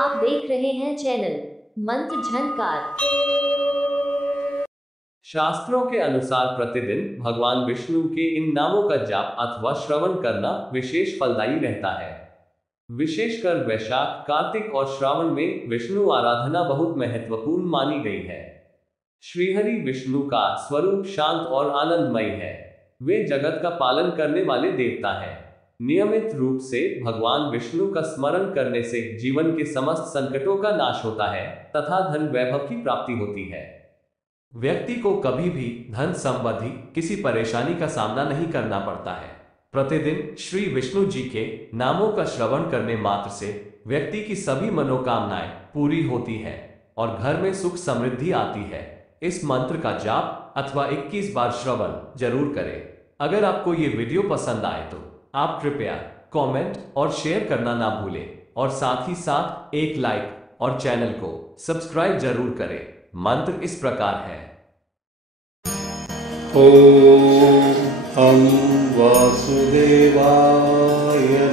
आप देख रहे हैं चैनल मंत्र झनकार। शास्त्रों के अनुसार प्रतिदिन भगवान विष्णु के इन नामों का जाप अथवा श्रवण करना विशेष फलदायी रहता है। विशेषकर वैशाख, कार्तिक और श्रावण में विष्णु आराधना बहुत महत्वपूर्ण मानी गई है। श्रीहरि विष्णु का स्वरूप शांत और आनंदमयी है। वे जगत का पालन करने वाले देवता हैं। नियमित रूप से भगवान विष्णु का स्मरण करने से जीवन के समस्त संकटों का नाश होता है तथा धन वैभव की प्राप्ति होती है। व्यक्ति को कभी भी धन संबंधी किसी परेशानी का सामना नहीं करना पड़ता है। प्रतिदिन श्री विष्णु जी के नामों का श्रवण करने मात्र से व्यक्ति की सभी मनोकामनाएं पूरी होती है और घर में सुख समृद्धि आती है। इस मंत्र का जाप अथवा 21 बार श्रवण जरूर करें। अगर आपको ये वीडियो पसंद आए तो आप कृपया कमेंट और शेयर करना ना भूलें और साथ ही साथ एक लाइक और चैनल को सब्सक्राइब जरूर करें। मंत्र इस प्रकार है। ओम वासुदेवाय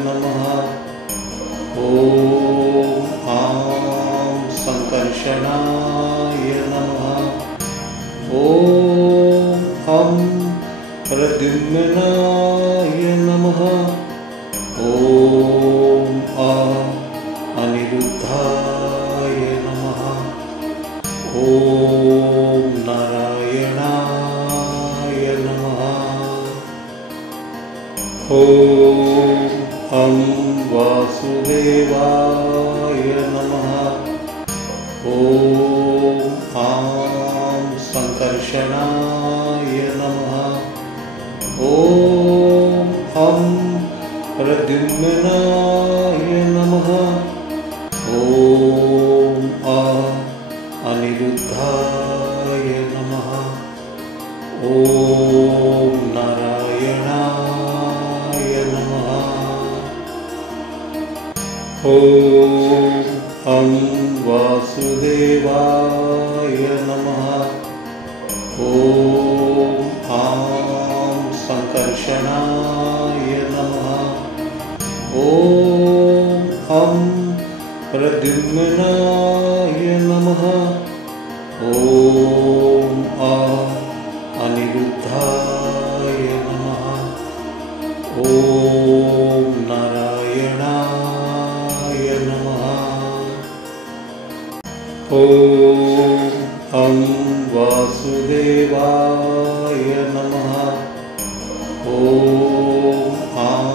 नमः। ओम आं संकर्षणाय नमः। ओम प्रद्युम्नाय नमः। ओम अनिरुद्धाय नमः। ओम नारायणाय नमः। ओम वासुदेवाय नमः। ओम आं संकर्षणाय नमः। ओम प्रद्युम्नाय नमः। ओम अनिरुद्धाय नमः। ओम नारायणाय नमः। ओम वासुदेवाय नमः। ओम आं संकर्षणाय नमः। ओम प्रद्युम्नाय नमः। ओम अनिरुद्धाय नमः। ओम नारायणाय नमः। ओम वासुदेवाय नमः। ओम आं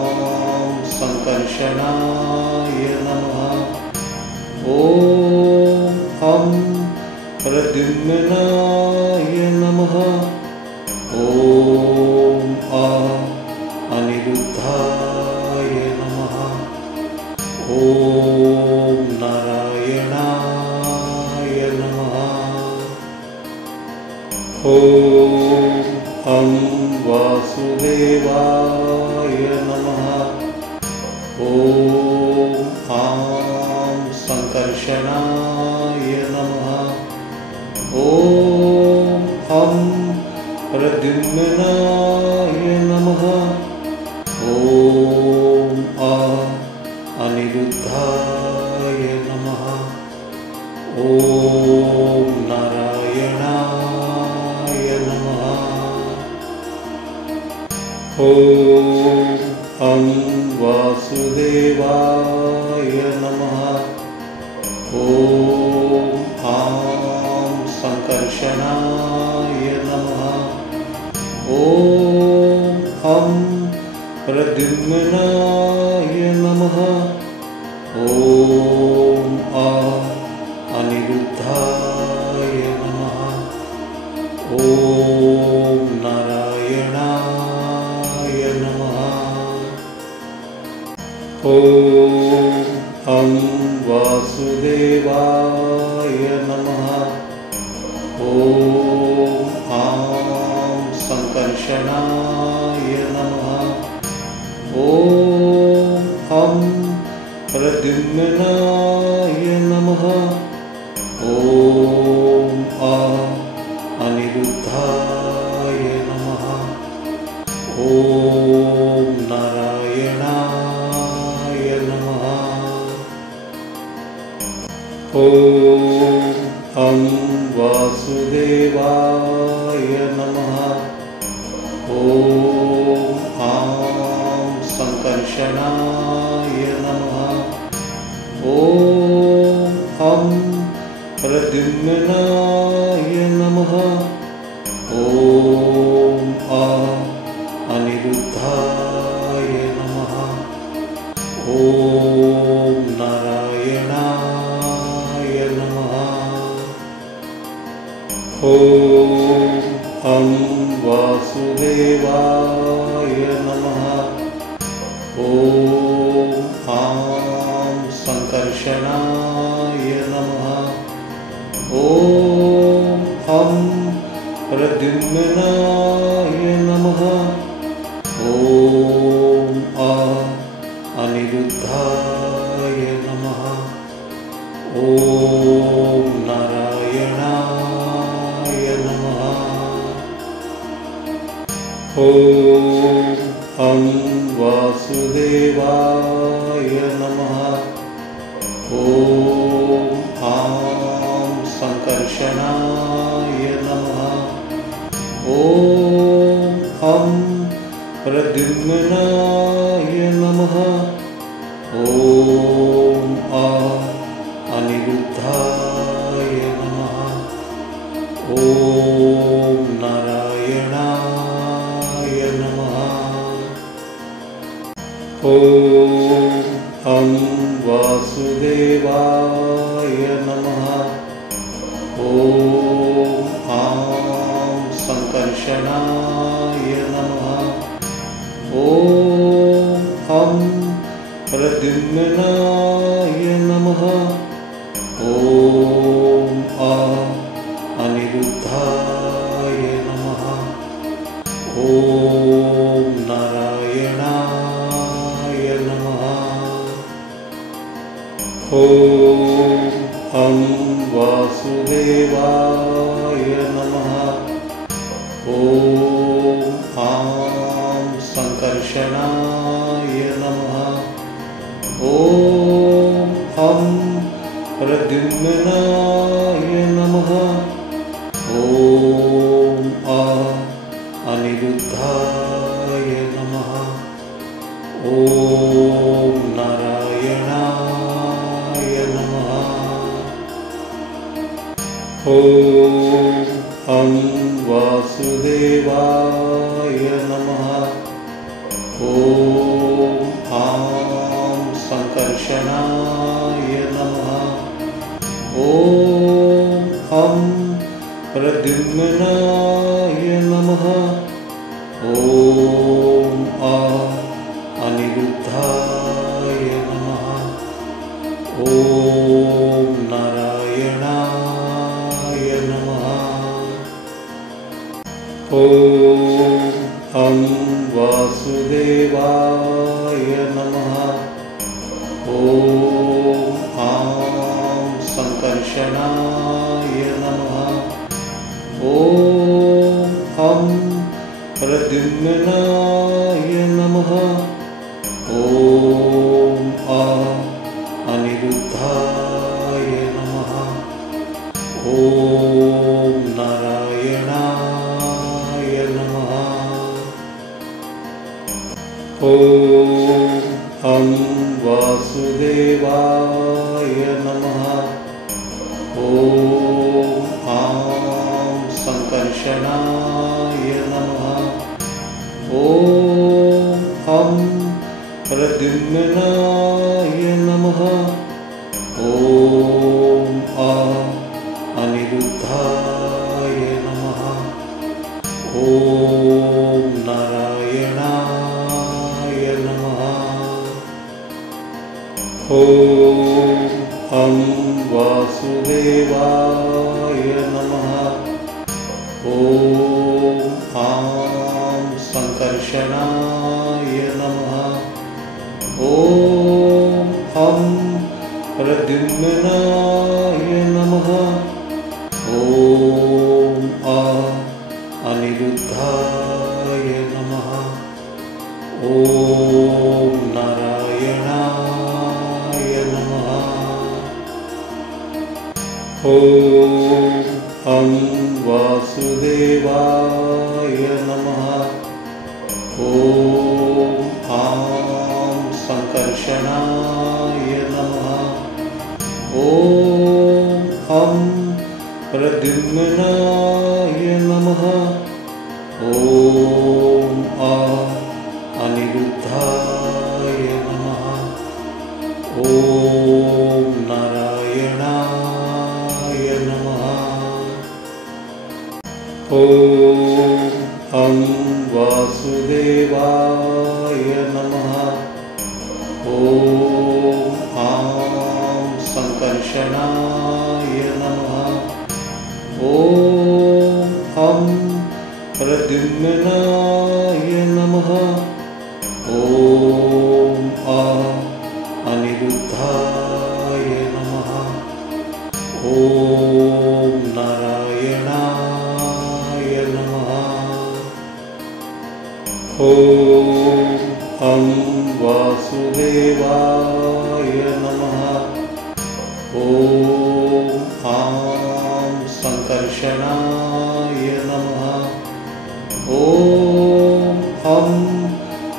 संकर्षणाय नमः। ओम प्रद्युम्नाय नमः। ओम अनिरुद्धाय नमः। ओम नारायणाय नमः। ओम वासुदेवाय नमः। ओम आं संकर्षणाय नमः। ओम प्रद्युम्नाय नमः। ओम अनिरुद्धाय नमः। ओम नारायणाय नमः। ओम वासुदेवाय नमः। ओम आं संकर्षणाय नमः। ओम प्रद्युम्नाय नमः। ओम अनिरुद्धाय नमः। ओम नारायणाय नमः। ओम वासुदेवाय नमः। ओम आं संकर्षणाय नमः। ओम प्रद्युम्नाय नमः। ओम अनिरुद्धाय नमः। ओम नारायणाय नमः। ॐ वासुदेवाय नमः। ॐ संकर्षणाय नमः। ॐ प्रद्युम्नाय नमः। ॐ अनिरुद्धाय नमः। ॐ नारायणाय नमः। ॐ वासुदेवाय नमः। ॐ संकर्षणाय नमः। ॐ प्रद्युम्नाय नमः। ॐ अनिरुद्धाय नमः। ॐ नारायणाय नमः। ॐ वासुदेवाय नमः। ॐ संकर्षणाय नमः। ॐ प्रद्युम्नाय नमः। ॐ अनिरुद्धाय नमः। ॐ नारायणाय नमः। ॐ वासुदेवाय नमः। ॐ संकर्षणाय नमः। ॐ प्रद्युम्नाय नमः। ॐ अनिरुद्धाय नमः। ॐ नारायणाय नमः। ॐ वासुदेवाय नमः। ॐ संकर्षणाय नमः। ॐ प्रद्युम्नाय नमः। ॐ अनिरुद्धाय नमः। ॐ नारायणाय नमः। ॐ वासुदेवाय नमः। ॐ संकर्षणाय नमः। ॐ प्रद्युम्नाय नमः। ॐ अनिरुद्धाय नमः। ॐ नारायणाय नमः। ॐ वासुदेवाय नमः। ॐ संकर्षणाय नमः। ॐ प्रद्युम्नाय नमः। ॐ अनिरुद्धाय नमः। ॐ नारायणाय नमः। ॐ वासुदेवाय नमः। ॐ संकर्षणाय नमः। ॐ प्रद्युम्नाय नमः। ॐ अनिरुद्धाय नमः। ॐ नारायणाय नमः। ॐ वासुदेवाय नमः। ॐ संकर्षणाय नमः। ॐ प्रद्युम्नाय नमः। ॐ अनिरुद्धाय नमः। ॐ नारायणाय नमः। ॐ अं वासुदेवाय नमः। ॐ आं संकर्षणाय नमः। ॐ अं प्रद्युम्नाय नमः। ॐ अनिरुद्धाय नमः। ॐ नारायणाय नमः। ॐ अं वासुदेवाय नमः। ॐ आं संकर्षणाय नमः। ॐ अं प्रद्युम्नाय नमः। ॐ अनिरुद्धाय नमः। ॐ नारायणाय नमः। ॐ अं वासुदेवाय नमः। ॐ आं संकर्षणाय नमः। ॐ अं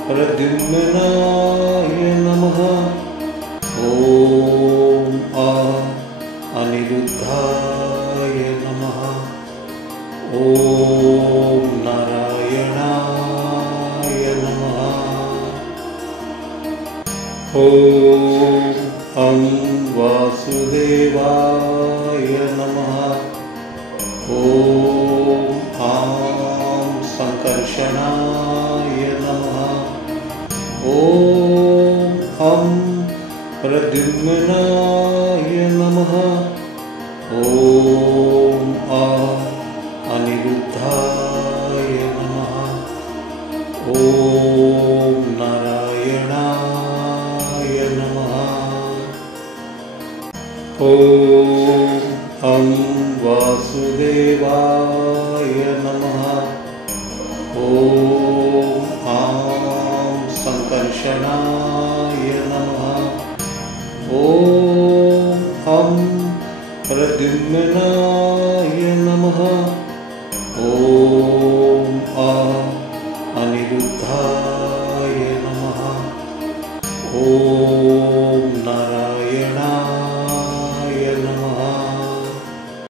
प्रद्युम्नाय नमः। ॐ अनिरुद्धाय नमः। ॐ नारायणाय नमः। ॐ अं वासुदेवाय नमः। ॐ आं संकर्षणाय नमः। ॐ अं प्रद्युम्नाय नमः। ॐ अनिरुद्धाय नमः। ॐ नारायणाय नमः। ॐ अं वासुदेवाय नमः। ॐ आं संकर्षणाय नमः। ॐ अं प्रद्युम्नाय नमः।